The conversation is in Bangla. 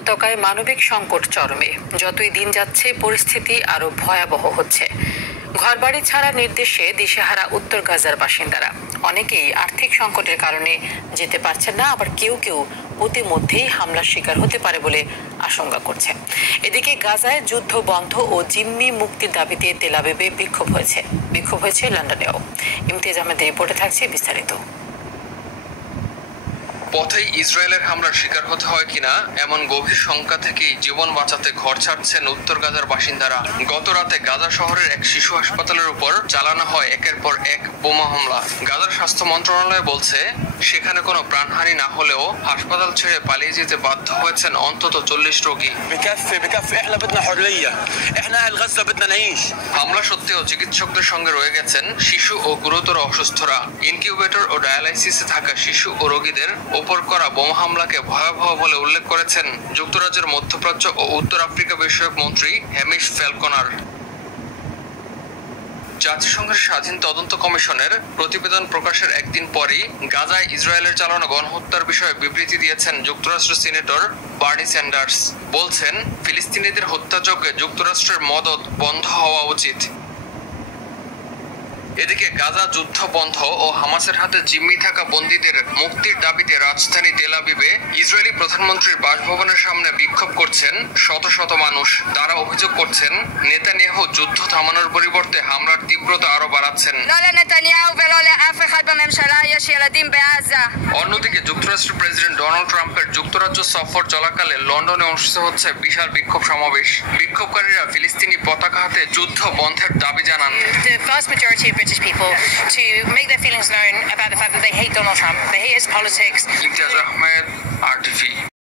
উপত্যকায় মানবিক সংকট চরমে। যতই দিন যাচ্ছে পরিস্থিতি আরো ভয়াবহ হচ্ছে। ঘরবাড়ি ছাড়া নির্দেশে দিশেহারা উত্তর গাজার বাসিন্দারা। অনেকেই আর্থিক সংকটের কারণে যেতে পারছেন না, আবার কেউ কেউ ইতিমধ্যেই হামলার শিকার হতে পারে বলে আশঙ্কা করছে। এদিকে গাজায় যুদ্ধ বন্ধ ও জিম্মি মুক্তির দাবিতে তেল আবিবে বিক্ষোভ হয়েছে লন্ডনেও। ইমতিয়াজ আহমেদের রিপোর্টে থাকছে বিস্তারিত। পথেই ইসরায়েলের হামলার শিকার হতে হয় কিনা এমন গভীর শঙ্কা থেকেই জীবন বাঁচাতে ঘর ছাড়ছেন উত্তর গাজার বাসিন্দারা। গত রাতে গাজা শহরের এক শিশু হাসপাতালের উপর চালানো হয় একের পর এক বোমা হামলা। গাজার স্বাস্থ্য মন্ত্রণালয় বলছে সেখানে কোনো প্রাণহানি না হলেও হাসপাতাল ছেড়ে পালিয়ে যেতে বাধ্য হয়েছেন অন্তত 40 রোগী। হামলা সত্ত্বেও চিকিৎসকদের সঙ্গে রয়ে গেছেন শিশু ও গুরুতর অসুস্থরা। ইনকিউবেটর ও ডায়ালাইসিসে থাকা শিশু ও রোগীদের উপর করা বোমা হামলাকে ভয়াবহ বলে উল্লেখ করেছেন যুক্তরাজ্যের মধ্যপ্রাচ্য ও উত্তর আফ্রিকা বিষয়ক মন্ত্রী হ্যামিশ ফ্যালকনার। জাতিসংঘের স্বাধীন তদন্ত কমিশনের প্রতিবেদন প্রকাশের একদিন পরই গাজায় ইসরায়েলের চালানো গণহত্যার বিষয়ে বিবৃতি দিয়েছেন যুক্তরাষ্ট্রের সিনেটর বার্নি স্যান্ডার্স। বলছেন, ফিলিস্তিনিদের হত্যাযজ্ঞে যুক্তরাষ্ট্রের মদদ বন্ধ হওয়া উচিত। এদিকে গাজা যুদ্ধ বন্ধ ও হামাসের হাতে জিম্মি থাকা বন্দীদের মুক্তির দাবিতে রাজধানী তেল আবিবে ইসরায়েলি প্রধানমন্ত্রীর বাসভবনের সামনে বিক্ষোভ করছেন শত শত মানুষ। তারা অভিযোগ করছেন, নেতানিয়াহু যুদ্ধ থামানোর পরিবর্তে হামলার তীব্রতা আরো বাড়াচ্ছেন। অন্যদিকে যুক্তরাষ্ট্রের প্রেসিডেন্ট ডোনাল্ড ট্রাম্পের যুক্তরাজ্য সফর চলাকালে লন্ডনে অনুষ্ঠিত হচ্ছে বিশাল বিক্ষোভ সমাবেশ। বিক্ষোভকারীরা ফিলিস্তিনি পতাকা হাতে যুদ্ধ বন্ধের দাবি জানান। British people to make their feelings known about the fact that they hate Donald Trump, they hate his politics. Imtiaz Ahmed, RTV।